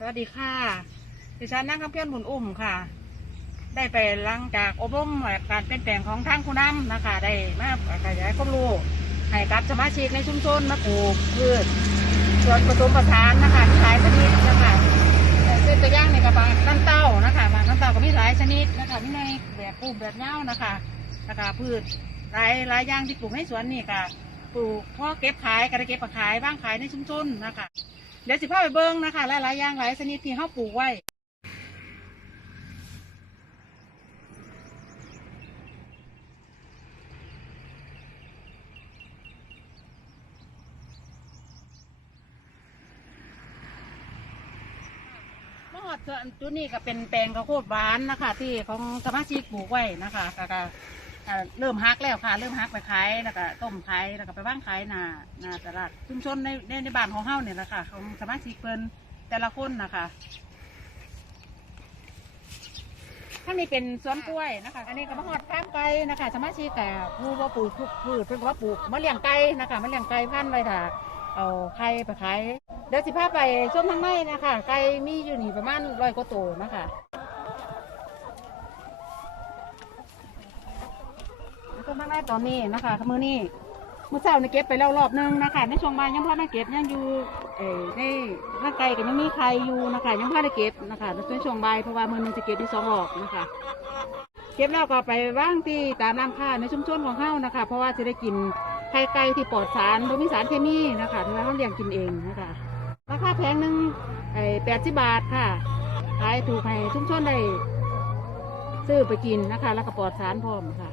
สวัสดีค่ะ ดิฉันนั่งคำเพี้ยนบุญอุ้มค่ะ ได้ไปหลังจากอบรมการเปลี่ยนแปลงของทางผู้นำนะคะ ได้มาขยายความรู้ให้กับสมาชิกในชุมชนมาปลูกพืชสวนผสมผสานนะคะมีหลายชนิดนะคะเช่นตัวอย่างในกระบางน้ำเต้านะคะบางน้ำเต้าก็มีหลายชนิดนะคะมีในแบบปลูกแบบเง่านะคะนะคะพืชหลายหลายอย่างที่ปลูกในสวนนี่ค่ะปลูกพ่อเก็บขายก็ได้เก็บขายบ้างขายในชุมชนนะคะ เดี๋ยวสิพาไปเบิ้งนะคะหลายๆอย่างหลายชนิดที่เขาปลูกไว้มอดส่วนจุดนี้ก็เป็นแปลงข้าวโพดหวานนะคะ ที่ของสมาชิกปลูกไว้นะคะก็ ก็เริ่มฮักแล้วค่ะ เริ่มฮักไปขายแล้วก็ต้มขายแล้วก็ไปว่างขายหนาหนาตลาดชุมชนในในในบ้านของเฮาเนี่ยแหละค่ะของสมาชิกเพิ่นแต่ละคนนะคะข้างนี้เป็นสวนกล้วยนะคะ อันนี้ก็มาหอดฟาร์มไก่นะคะ สมาชิกแต่ผู้ว่าปลูกพืชเพิ่นว่าปลูกมะเลี้ยงไก่นะคะมะเลี้ยงไก่พันไว้ค่ะเอาไข่ไปขายเดี๋ยวสิพาไปชมทางในนะคะ ไก่มีอยู่นี่ประมาณร้อยกว่าตัวนะคะ ชมทางในตอนนี้นะคะมือนี้เมื่อเช้านี่เก็บไปแล้วรอบนึงนะคะในช่วงบ่ายยังพ่อได้เก็บยังอยู่เอ่อในร่างไก่ก็ยังมีไข่อยู่นะคะยังพ่อได้เก็บนะคะในช่วงบ่ายเพราะว่ามือหนึงจะเก็บที่สองรอบนะคะเก็บแล้วก็ไปว่างที่ตามร้านค้าในชุมชนของเฮานะคะ เพราะว่าจะได้กินไข่ไก่ที่ปลอดสารโดยมีสารเคมีนะคะที่เราเลี้ยงกินเองนะคะราคาแพงหนึ่งไอ้แปดสิบบาทค่ะขายถูกให้ชุมชนได้ซื้อไปกินนะคะ แล้วก็ปลอดสารพร้อมค่ะ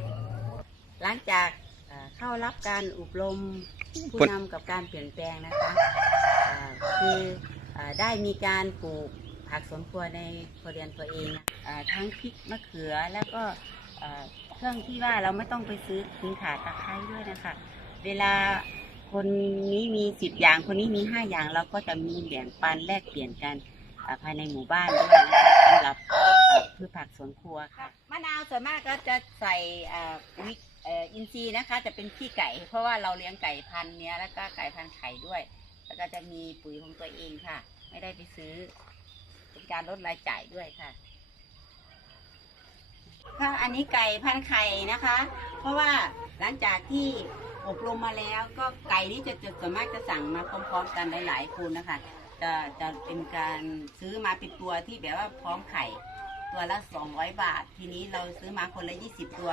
หลังจากเอ่อเข้ารับการอบรมผู้นำกับการเปลี่ยนแปลงนะคะเอ่อคือเอ่อได้มีการปลูกผักสวนครัวในครัวเรือนตัวเองเอ่อทั้งพริกมะเขือแล้วก็เอ่อเครื่องที่ว่าเราไม่ต้องไปซื้อขิงข่าตะไคร้ด้วยนะคะ เวลาคนนี้มีสิบอย่างคนนี้มีห้าอย่างเราก็จะมีแบ่งปันแลกเปลี่ยนกันเอ่อภายในหมู่บ้านด้วยนะคะสำหรับ เอ่อพืชผักสวนครัวค่ะ มะนาวส่วนมากก็จะใส่อ่อปุ๋ยเอ่ออินทรีย์นะคะ จะเป็นขี้ไก่ เพราะว่าเราเลี้ยงไก่พันธุ์เนี้ยแล้วก็ไก่พันธุ์ไข่ด้วย แล้วก็จะมีปุ๋ยของตัวเองค่ะ ไม่ได้ไปซื้อ เป็นการลดรายจ่ายด้วยค่ะ ค่ะอันนี้ไก่พันไข่นะคะ เพราะว่าหลังจากที่อบรมมาแล้วก็ไก่นี่จะจะส่วนมากจะสั่งมาพร้อมๆกันหลายๆคนนะคะ จะจะเป็นการซื้อมาเป็นตัวที่แบบว่าพร้อมไข่ ตัวละ200บาท ทีนี้เราซื้อมาคนละ20ตัว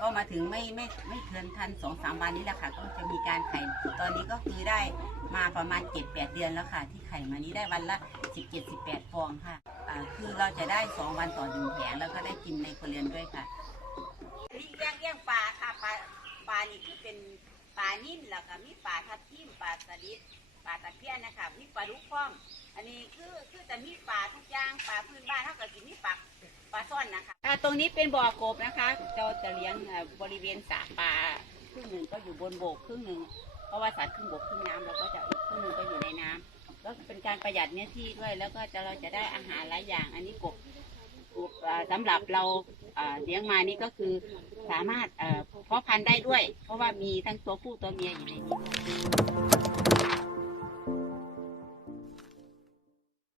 ก็มาถึงไม่ไม่ไม่เกินทันสองสามวันนี้แหละค่ะ ก็จะมีการไข่ตอนนี้ก็คือได้มาประมาณเจ็ดแปดเดือนแล้วค่ะ ที่ไข่มานี้ได้วันละสิบเจ็ดสิบแปดฟองค่ะอ่าคือเราจะได้สองวันต่อหนึ่งแผงแล้วก็ได้กินในครัวเรือนด้วยค่ะนี่เลี้ยงเลี้ยงปลาค่ะปลาปลานี่คือเป็นปลานิ่มแล้วก็มีปลาทับทิมปลาสลิด ปลาตะเพียนนะคะมีปลาลูกฟ้อม อันนี้คือคือจะมีปลาทุกอย่างปลาพื้นบ้านเท่ากับสิมีปลาปลาซ่อนนะคะอ่าตรงนี้เป็นบ่อกบนะคะเราจะเลี้ยงอ่อบริเวณสระปลาครึ่งหนึ่งก็อยู่บนบกครึ่งหนึ่งเพราะว่าสัตว์ครึ่งบกครึ่งน้ำเราก็จะอีกครึ่งหนึ่งก็อยู่ในน้ำก็เป็นการประหยัดเนื้อที่ด้วย แล้วก็จะเราจะได้อาหารหลายอย่าง อันนี้กบกบอ่าสำหรับเราอ่าเลี้ยงมานี่ก็คือสามารถเอ่อเพาะพันธุ์ได้ด้วย เพราะว่ามีทั้งตัวผู้ตัวเมียอยู่ในนี้